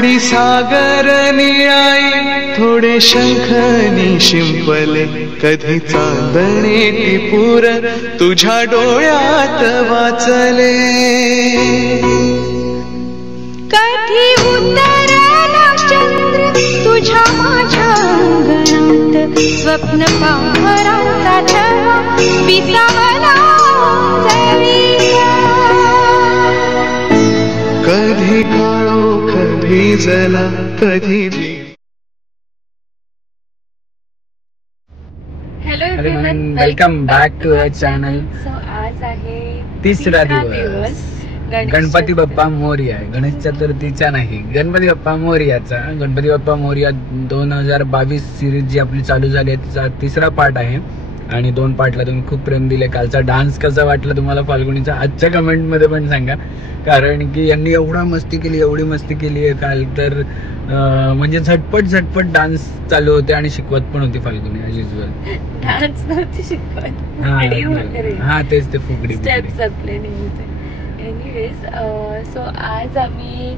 थोडी सागर निळाई थोडे शंखनी शिंपले कधी चांदणे टिपूर तुझ्या डोळ्यात वाचले कधी उतरला चंद्र तुझ्या माझ्या अंगणात स्वप्न पांघराचा थवा विसावला कधी काळोख भिजला कधी hello everyone, welcome back to our channel. So आज आहे तिसरा दिवस गणपती बाप्पा मोरया. गणेश चतुर्थीचा नाही, गणपती बाप्पा मोरयाचा. गणपती बाप्पा मोरया 2022 सिरीज जी आपली चालू झाली आहे तिचा तिसरा पार्ट आहे आणि 2 पार्टला तुम्ही खूप प्रेम दिले. कालचा डान्स कसा वाटला तुम्हाला फाल्गुनीचा आजच्या कमेंटमध्ये पण सांगा, कारण की यांनी एवढी मस्ती केली आहे काल तर म्हणजे झटपट डान्स चालू होते आणि शिकवत पण होती फाल्गुनी ॲज युजुअल. डान्स नव्हती शिकवत, हा तेच ते फुगडी स्टेप्स आपले नेहमीचे. एनिवेज सो आज आम्ही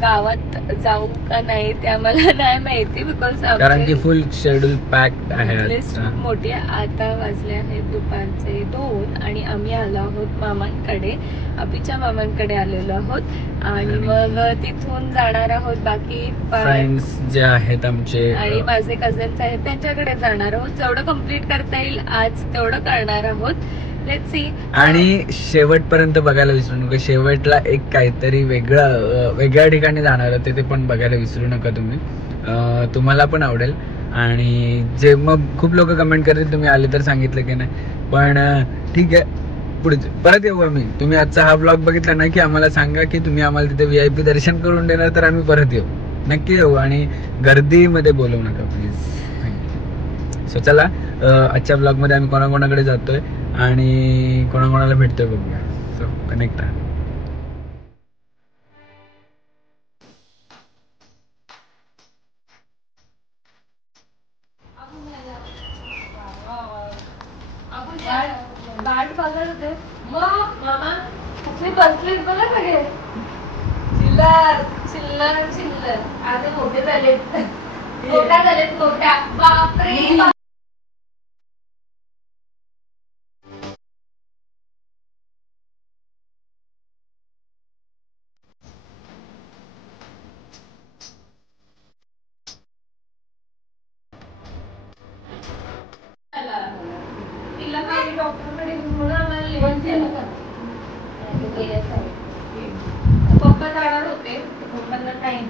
गावात जाऊ का नाही ते आम्हाला नाही माहिती, बिकॉज कारण की फुल शेड्यूल पॅक्ड आहे. लिस्ट खूप मोठी आहे. आता वाजले आहेत दुपारचे 2 आणि आम्ही आलो आहोत मामांकडे, अभिच्या मामांकडे आलेलो आहोत आणि मग तिथून जाणार आहोत बाकी फ्रेंड्स जे आहेत आमचे आणि माझे कझन्स आहेत त्यांच्याकडे जाणार आहोत. जेवढं कम्प्लीट करता येईल आज तेवढं करणार आहोत. Let's see. आणि शेवटपर्यंत बघायला विसरू नका. शेवटला एक काहीतरी वेगळ्या ठिकाणी जाणार होते ते पण बघायला विसरू नका तुम्ही. तुम्हाला पण आवडेल. आणि जे मग खूप लोक कमेंट करतील तुम्ही आले तर सांगितलं की नाही, पण ठीक आहे पुढे परत येऊ आम्ही. तुम्ही आजचा हा ब्लॉग बघितला ना की आम्हाला सांगा की तुम्ही आम्हाला तिथे VIP दर्शन करून देणार तर आम्ही परत येऊ, नक्की येऊ. आणि गर्दीमध्ये बोलवू नका प्लीज. सो चला आजच्या ब्लॉगमध्ये आम्ही कोणाकोणाकडे जातोय आणि कोणाकोणाला भेटतोय बघूया. सो कनेक्ट राहा. गाठ बघत होते मग मामा कुठली बसलीत बघा सगळे चिल्लर आता मोठे झालेत. बापरे. तिला काही डॉक्टरकडे घेऊन आम्हाला लिहून दिलं का पप्पा जाणार होते, पप्पांना टाइम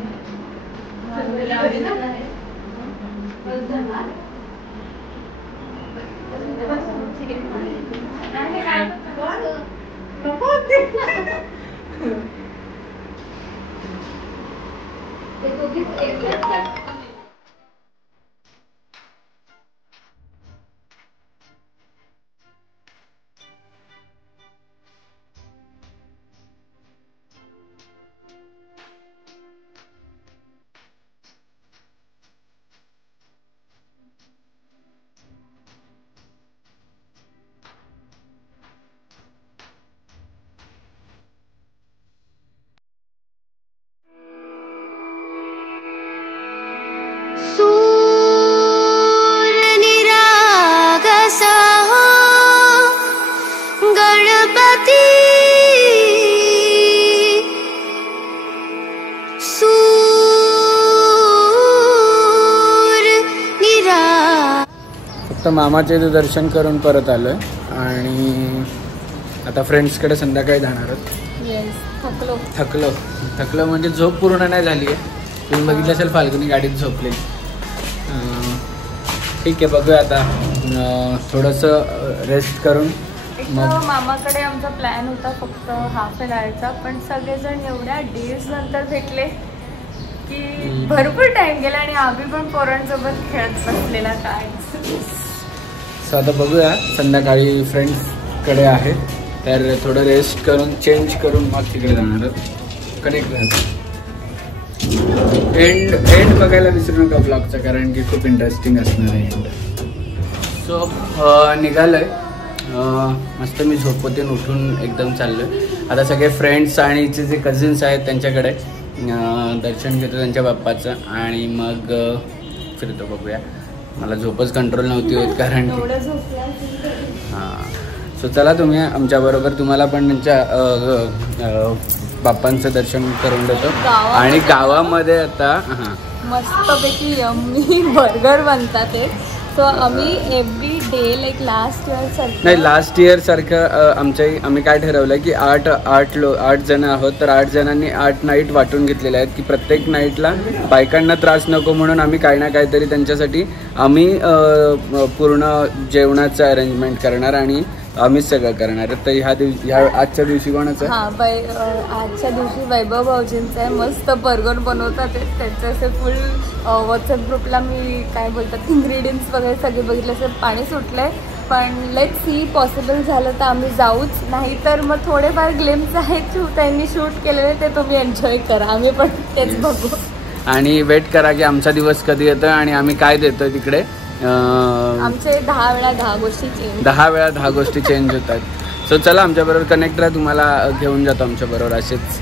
फक्त मामाचे इथे दर्शन करून परत आलोय आणि आता फ्रेंड्सकडे संध्याकाळी जाणार आहोत. थकलो म्हणजे झोप पूर्ण नाही झाली आहे. तुम्ही बघितलं असेल फाल्गुनी गाडीत झोपले. ठीक आहे बघूया आता थोडंसं रेस्ट करून मग मामाकडे आमचा प्लॅन होता फक्त हाफ एन आवरचा, पण सगळेजण एवढ्या डेज नंतर भेटले की भरपूर टाइम गेला आणि आम्ही पण पोरांसोबत खेळत बसलेला काय. सो आता बघूया संध्याकाळी फ्रेंड्सकडे आहे तर थोडं रेस्ट करून चेंज करून मग तिकडे जाणार आहोत. कनेक्ट राहतो. एंड बघायला विसरू नका ब्लॉगचा, कारण की खूप इंटरेस्टिंग असणार आहे एंड. सो निघालोय मस्त. मी झोपतीन उठून एकदम चाललोय आता. सगळे फ्रेंड्स आणि जे कझिन्स आहेत त्यांच्याकडे दर्शन घेतो त्यांच्या बाप्पाचं आणि मग फिरतो. बघूया. मला झोपच कंट्रोल नव्हती होत कारण की हां. सो चला तुम्ही आमच्याबरोबर, तुम्हाला पण त्यांच्या बाप्पांचं दर्शन करून देतो. आणि गावामध्ये आता हां मस्तपैकी यम्मी बर्गर बनतात ते. सो आम्ही every day like last year सारखं आम्ही काय ठरवलं की 8 जण आहोत, तर 8 जणांनी 8 नाईट वाटून घेतलेल्या आहेत की प्रत्येक नाईटला बायकांना त्रास नको म्हणून आम्ही काही ना काहीतरी त्यांच्यासाठी आम्ही पूर्ण जेवणाचं अरेंजमेंट करणार आणि आम्हीच सगळं करणार. तर ह्या आजच्या दिवशी कोणाचं? आजच्या दिवशी वैभव भाऊजींचं आहे. मस्त बर्गर बनवतात त्यांचं असे फुल व्हॉट्सअप ग्रुपला मी काय बोलतात इन्ग्रेडियंट्स वगैरे सगळे बघितले, असं पाणी सुटलंय. पण लेट सी पॉसिबल झालं तर आम्ही जाऊच, नाही तर मग थोडेफार ग्लिम्स आहेत त्यांनी शूट केलेले ते तुम्ही एन्जॉय करा. आम्ही पण तेच बघू आणि वेट करा की आमचा दिवस कधी येतो आणि आम्ही काय देतो तिकडे. आमचे 10 वेळा 10 गोष्टी चेंज होतात. सो चला आमच्याबरोबर कनेक्ट राहा, तुम्हाला घेऊन जातो आमच्याबरोबर असेच.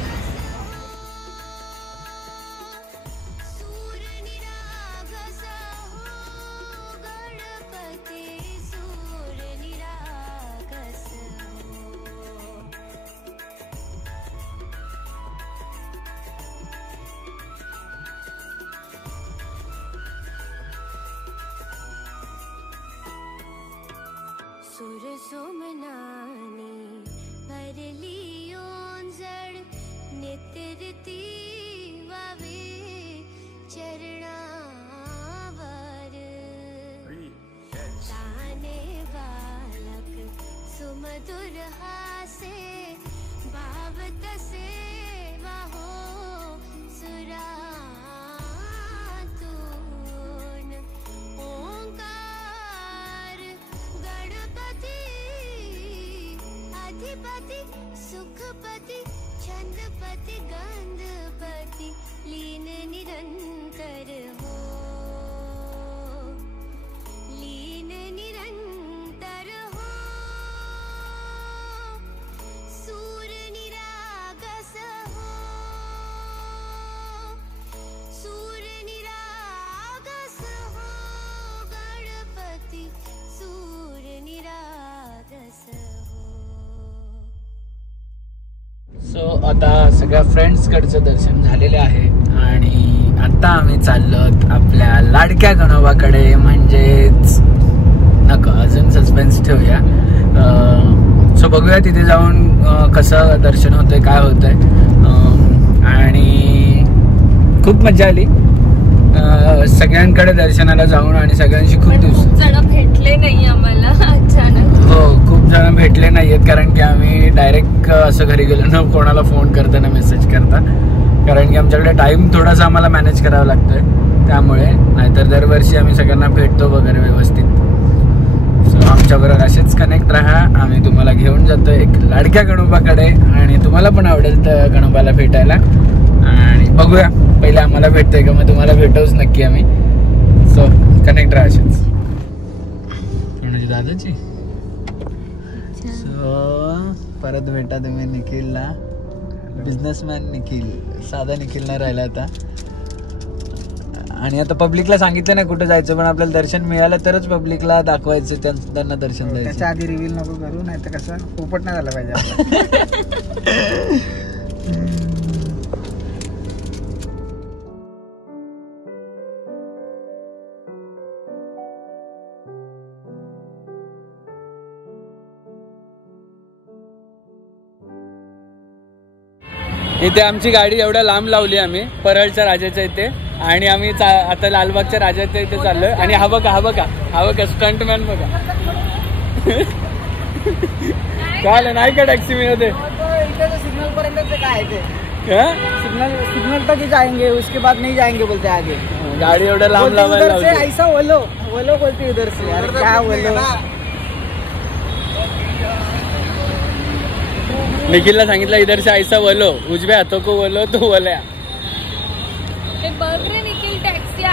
सोमनानी भरली ओंजळ नेत्रती वावे चरणावर ताने बालक सुमधुर हासे भाव तसे वाहो सुरातून ओंकार गणपती अधिपती सुखपती छंदपती गंधपती लीन निरंतर हो लीन निरंतर हो सूर निरागस हो सूर निरागस हो गणपती सूर निरागस हो. सो आता सगळ्या फ्रेंड्सकडचं दर्शन झालेले आहे आणि आता आम्ही चाललो आपल्या लाडक्या गणोबाकडे. म्हणजेच नको अजून सस्पेन्स ठेवूया. सो बघूया तिथे जाऊन कसं दर्शन होतंय, काय होतंय. आणि खूप मजा आली सगळ्यांकडे दर्शनाला जाऊन आणि सगळ्यांशी खूप जण भेटले नाही आम्हाला अचानक. हो खूप जण भेटले नाही आहेत कारण की आम्ही डायरेक्ट असं घरी गेलो ना कोणाला फोन करता ना मेसेज करता, कारण की आमच्याकडे टाइम थोडासा आम्हाला मॅनेज करावा लागतोय त्यामुळे. नाहीतर दरवर्षी आम्ही सगळ्यांना भेटतो वगैरे व्यवस्थित. सो आमच्याबरोबर असेच कनेक्ट राहा. आम्ही तुम्हाला घेऊन जातो एक लाडक्या गणोबाकडे आणि तुम्हाला पण आवडेल तर गणोबाला भेटायला. आणि बघूया पहिले आम्हाला भेटतोय का, मग तुम्हाला भेटवूच नक्की आम्ही. सो कनेक्ट राहा असेच. कोणाची दादाची. सो परत भेटा तुम्ही निखिलला. बिझनेसमॅन निखिल, साधा निखिल नाही राहिला आता. आणि आता पब्लिकला सांगितलं नाही कुठं जायचं, पण आपल्याला दर्शन मिळालं तरच पब्लिकला दाखवायचं त्यांना दर्शन द्यायचं. त्याच्या आधी रिव्हील नको करू, नाही तर कसं पोपट नाही झालं पाहिजे. इथे आमची गाडी एवढ्या लांब लावली आम्ही परळच्या राजाच्या इथे आणि आम्ही आता लालबागच्या राजाच्या इथे चाललोय. आणि हा बघा स्टंटमॅन बघा. काय नाही का टॅक्सी मिळते सिग्नल पर्यंत काय ते सिग्नल तक ही जाएंगे, उसके बाद नहीं जाएंगे बोलते आगे. गाडी एवढ्या लांब लावायला ऐसा वलो बोलते उधर से. यार क्या वलो. निखिलला सांगितलं इधर से ऐसा वलो, उजव्या हातो को वलो तो वल्या.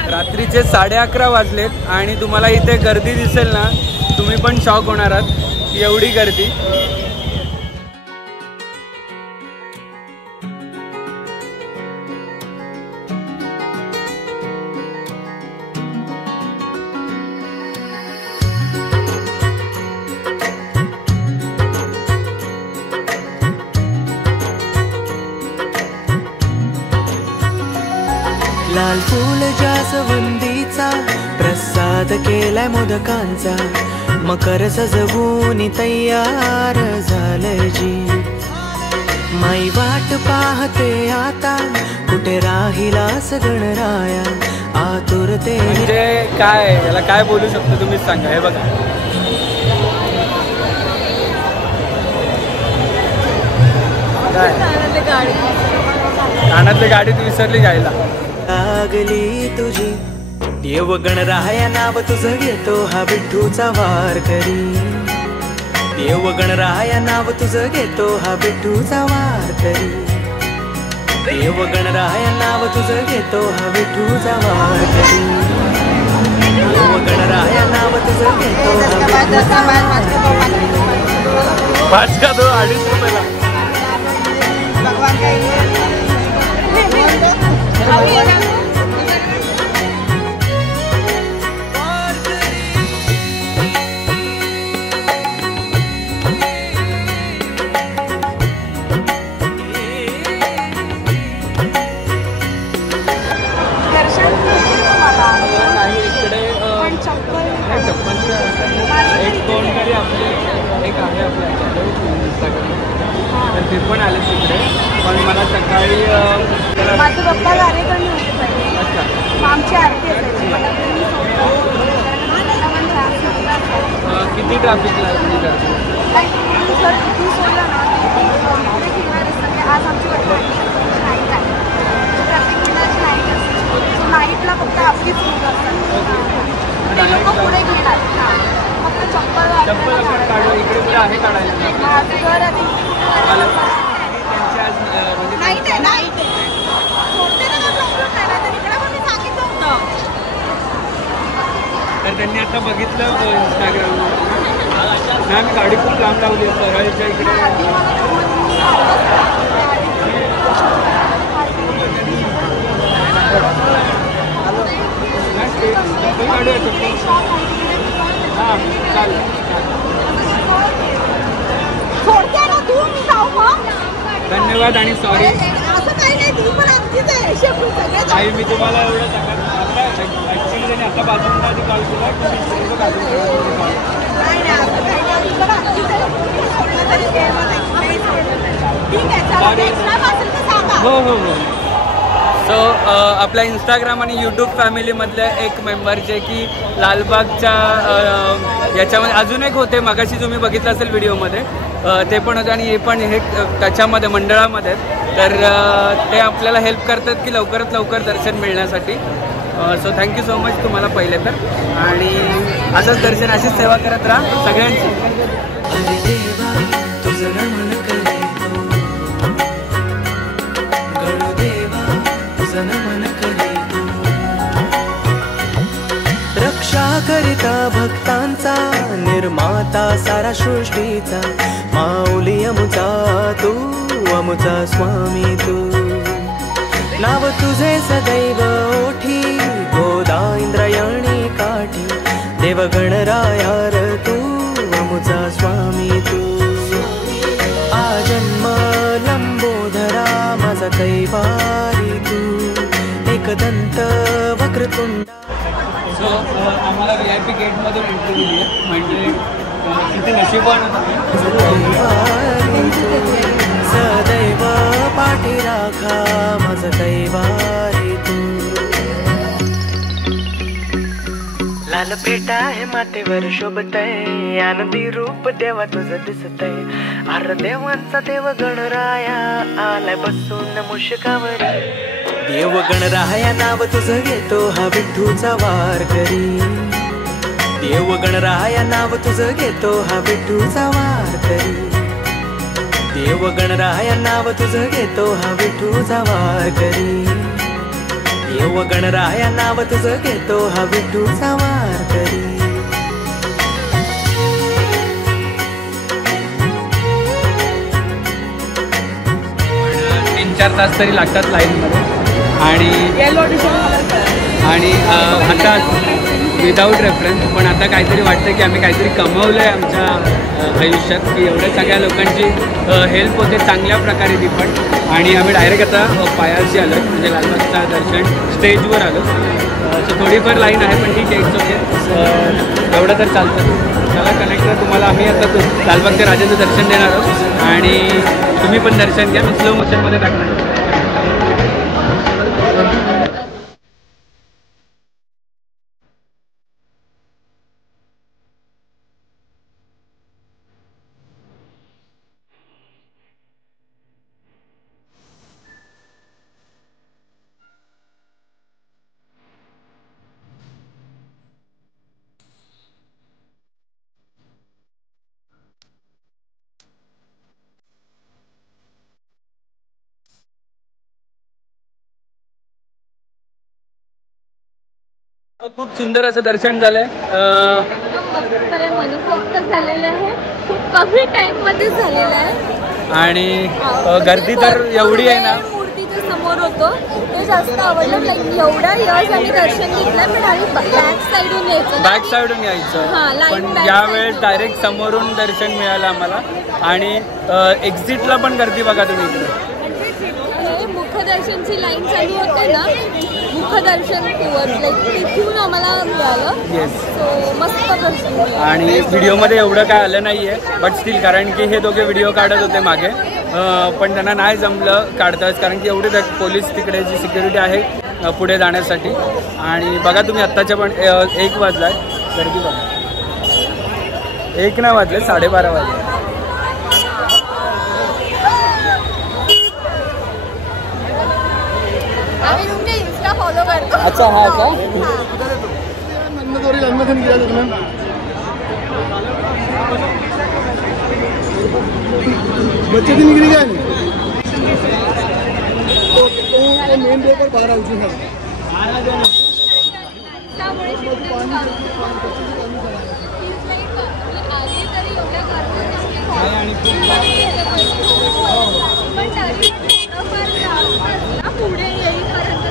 रात्रीचे 11:30 वाजलेत आणि तुम्हाला इथे गर्दी दिसेल ना, तुम्ही पण शॉक होणार आहात एवढी गर्दी. लाल फूल जास्वंदीचा प्रसाद केलाय मोदकांचा मकर सजवून तयार झालंय जी माई वाट पाहते आता कुठे राहिलास गणराया आतुरते म्हणजे काय याला काय बोलू शकतो तुम्हीच सांगा. हे बघा कानातली गाडीत विसरली जायला लागली तुझी देव गणराया नाव तुझं घेतो हा विठ्ठूचा वार करी देव गणराया नाव तुझं घेतो हा विठ्ठूचा वार करी देव गणराया नाव तुझं घेतो हा विठ्ठूचा वार करी देव गणराया नाव तुझं घेतो हा विठ्ठूचा वार करी. 5 का 2 2.5 रुपयाला भगवान का ते पण आले तिकडे पण मला सकाळी माझे पप्पा कार्यक्रमी होते पहिले. अच्छा आमची आरती असायची मला त्यांनी किती ट्रॅफिक लागली जर इथून सोडलं ना ते फिरणार असतं. आज आमची नाईट आहे ट्रॅफिक मिळण्याची नाईट असते नाईटला फक्त आपलीच मुलं असतात ते लोक पुढे घेणार फक्त चप्पल आपण काढू इकडे कुठे आहे काढायला नाईट आहे ना सोडते ना प्रॉब्लेम नाही ना तर इकडे पण मी सांगितलं होतं. तर त्यांनी आता बघितलं इंस्टाग्रामवर नाही आम्ही गाडी खूप लांब लावली सरळच्या इकडे हां चालेल धन्यवाद आणि सॉरी आई मी तुम्हाला एवढं सांगा ॲक्च्युली त्यांनी आता बाजूला आधी कॉल केला हो हो हो. सो आपल्या इंस्टाग्राम आणि यूट्यूब फॅमिलीमधले एक मेंबर जे की लालबागच्या याच्यामध्ये अजून एक होते मगाशी तुम्ही बघितलं असेल व्हिडिओमध्ये ते पण होते आणि हे पण हे त्याच्यामध्ये मंडळामध्ये तर ते आपल्याला हेल्प करतात की लवकरात लवकर दर्शन मिळण्यासाठी. सो थँक्यू सो मच तुम्हाला पहिले तर आणि असंच दर्शन अशीच सेवा करत राहा सगळ्यांची. अरे देवा तुझं नमन करीतो गणदेवा तुझं नमन करीतो रक्षा करिता भक्तांचा निर्माता सारा सृष्टीचा माऊली अमुचा तू अमुचा स्वामी तू नाव तुझे सदैव ओठी गोदा इंद्रायणी काठी देव गणरायार तू अमुचा स्वामी तू आजन्म लंबोधरा माझा कैवारी तू एकदंत वक्रतुंडा. सो आम्हाला VIP गेटमधून एंट्री दिली आहे म्हणजे किती नशीबवान सदैव पाठी राखा माझं कैवारी तू. लाल फेटा हे मातेवर शोभतय आनंदी रूप देवा तुझं दिसतय अर देवांचा देव गणराया आलाय बसून मुशकावर देव गणराया नाव तुझं घेतो हा विठ्ठूचा वार करी देव गणराया नाव तुझं घेतो हा विठ्ठूचा वार करी देव गणराया नाव तुझं घेतो हा विठ्ठूचा वार करी देव गणराया नाव तुझं घेतो हा विठ्ठूचा वार करी. 3-4 तास तरी लागतात लाईनमध्ये आणि आता विदाऊट रेफरन्स, पण आता काहीतरी वाटतं की आम्ही काहीतरी कमवलं आहे आमच्या आयुष्यात, की एवढ्या सगळ्या लोकांची हेल्प होते चांगल्या प्रकारे ती पण. आणि आम्ही डायरेक्ट आता पायाशी आलो, म्हणजे लालबागचा दर्शन स्टेजवर आलो. सो थोडीफार लाईन आहे पण ठीक आहे, इट्स ओके, एवढं तर चालतं. चला कनेक्टर, तुम्हाला आम्ही आता लालबागच्या राजाचं दर्शन देणार आहोत आणि तुम्ही पण दर्शन घ्या. मी स्लो मोशनमध्ये टाकणार. खूप सुंदर असं दर्शन झालंय. मनसोक्त झालेलं आहे, खूप कमी टाइम मध्ये झालेलं आहे. आणि गर्दी तर एवढी आहे ना. मूर्तीच्या समोर होतो ते जास्त आवडलं. लाईक एवढा यश आम्ही दर्शन घेतलं, पण आम्ही बॅक साईडून यायचं. बॅक साईडून यायचं, पण यावेळेस डायरेक्ट समोरून दर्शन मिळालं आम्हाला. आणि एक्झिटला पण गर्दी बघा तुम्ही इकडे. मुखदर्शनची लाईन चालू होते ना, मुखदर्शन तिथून आम्हाला मिळालं. येस, सो मस्त दर्शन. आणि व्हिडिओमध्ये एवढं काय आलं नाही आहे, बट स्टील, कारण की हे दोघे व्हिडिओ काढत होते मागे, पण त्यांना नाही जमलं काढतात, कारण की एवढे पोलीस तिकडे जी सिक्युरिटी आहे पुढे जाण्यासाठी. आणि बघा तुम्ही आत्ताच्या पण 1 वाजला आहे, गर्दी बघा. 1 नाही वाजले, 12:30 वाजले. आम्ही तुमचे इंस्टा फॉलो करतो. अच्छा, हा का? बच्चे की निकली जाए तो मेन रोड पर बाहर आउची है. पुढे येईपर्यंत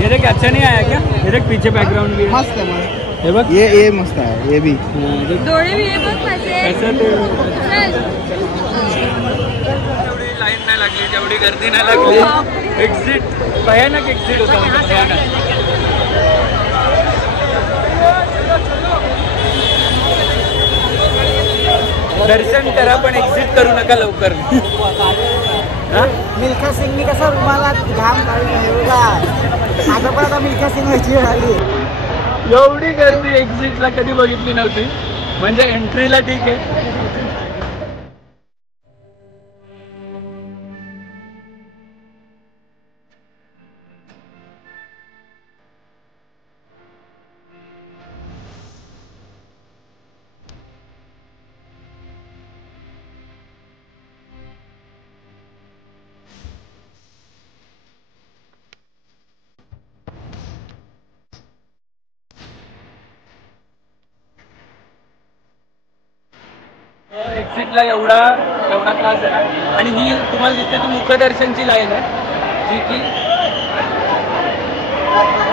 ये देख, अच्छा नहीं आया क्या? ये देख पीछे बैकग्राउंड भी मस्त है, मस्त. हे बघ, ये मस्त है, ये भी. डोळे भी हे बघ माझे. एवढी लाईन नाही लागली, जेवढी गर्दी नाही लागली. एक्झिट भयानक एक्झिट होता, भयानक. दर्शन करा पण एक्झिट करू नका लवकर. मिल्खा सिंगनी कसा रुमालात घाम काढून आता पण आता मिल्खा सिंग व्हायची झाली. एवढी गर्दी एक्झिटला कधी बघितली नव्हती. म्हणजे एंट्रीला ठीक आहे. एक्झिटला एवढा त्रास आहे. आणि ही तुम्हाला दिसते ती मुखदर्शनची लाईन आहे, जी की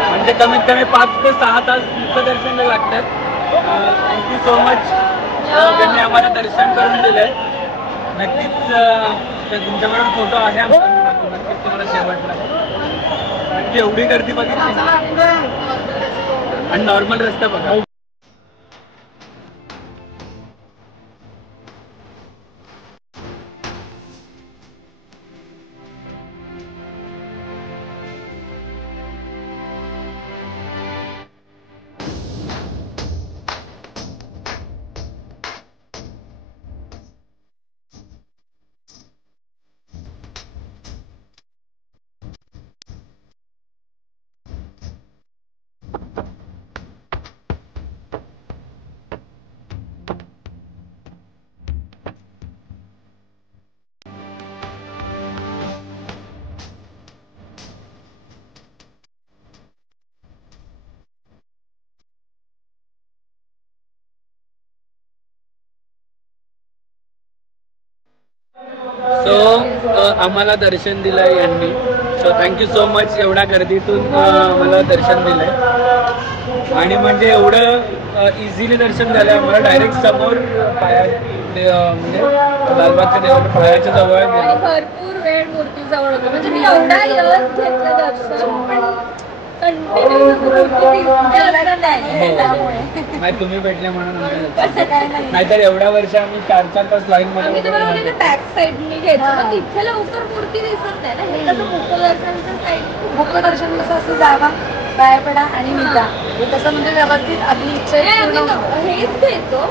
म्हणजे कमीत कमी 5 ते 6 तास मुखदर्शनला लागतात. थँक्यू सो मच, त्यांनी आम्हाला दर्शन करून दिलंय. नक्कीच तुमच्याकडून फोटो आहे आमचा, नक्कीच तुम्हाला शेवटला. म्हणजे एवढी गर्दी बघितली आणि नॉर्मल रस्ता बघा. सो आम्हाला दर्शन दिलंय यांनी. So thank you so much. एवढ्या गर्दीतून मला दर्शन दिलंय आणि म्हणजे एवढं इझिली दर्शन झालं आम्हाला. डायरेक्ट समोर म्हणजे लालबागच्या देवाच्या पायाच्या जवळ गेलो. भरपूर वेळ मूर्ती जवळ होतो. म्हणजे मी एवढा यश घेतलं दर्शन पण नाही तुम्ही भेटले म्हणून नाहीतर एवढ्या वर्ष आम्ही 4-4 तास लाईन मध्ये बॅक साईडनी घ्यायचं. तिथे लवकर मूर्ती दिसत नाही ना. हे कसं मुखदर्शनचं साईड, मुखदर्शन कसं असं जावा पाया पडा आणि निघा. हे कसं म्हणजे व्यवस्थित आपली इच्छा हेच घेतो.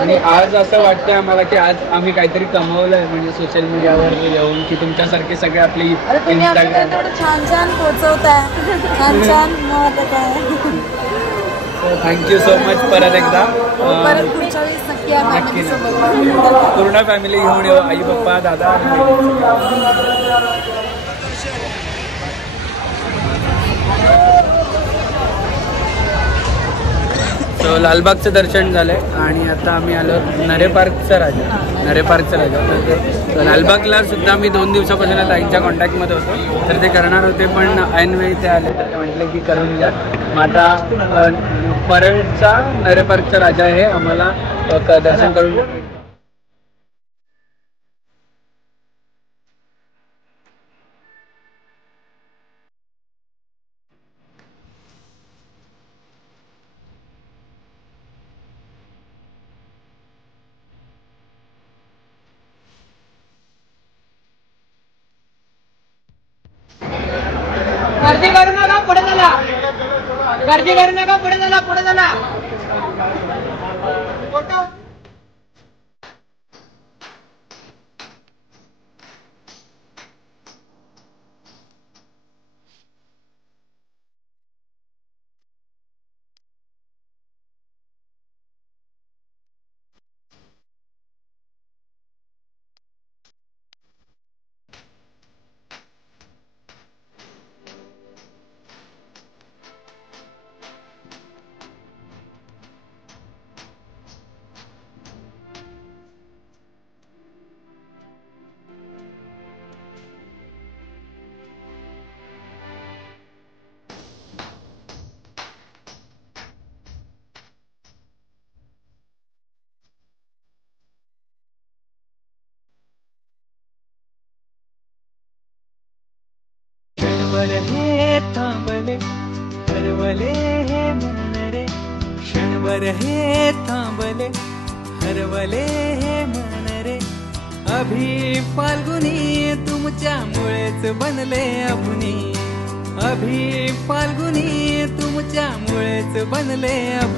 आणि आज असं वाटतंय आम्हाला की आज आम्ही काहीतरी कमवलंय म्हणजे सोशल मीडियावर येऊन की तुमच्यासारखे सगळे आपले इंस्टाग्राम छान छान पोहोचवताय. छान छान थँक्यू सो मच. परत एकदा नक्की पूर्ण फॅमिली घेऊन येऊ. आई पप्पा दादा. सो लालबागचं दर्शन झालंय आणि आता आम्ही आलो नरे पार्कचा राजा. तर लालबागला सुद्धा मी 2 दिवसापासून ताईंच्या कॉन्टॅक्टमध्ये होतो. तर ते करणार होते पण ऐनवेळी ते आले तर ते म्हटलं की करून घ्या. मग आता परळचा नरे पार्कचा राजा आहे आम्हाला दर्शन करून. गर्दी करू नका, पुढे चला. गर्दी करू नका, पुढे चला, पुढे चला. हे थांबले हरवले हे मन रे. क्षणभर हे थांबले हरवले हे मन रे. अभि फाल्गुनी तुमच्यामुळेच बनले अभुनी. अभि फाल्गुनी तुमच्यामुळेच बनले अभुनी.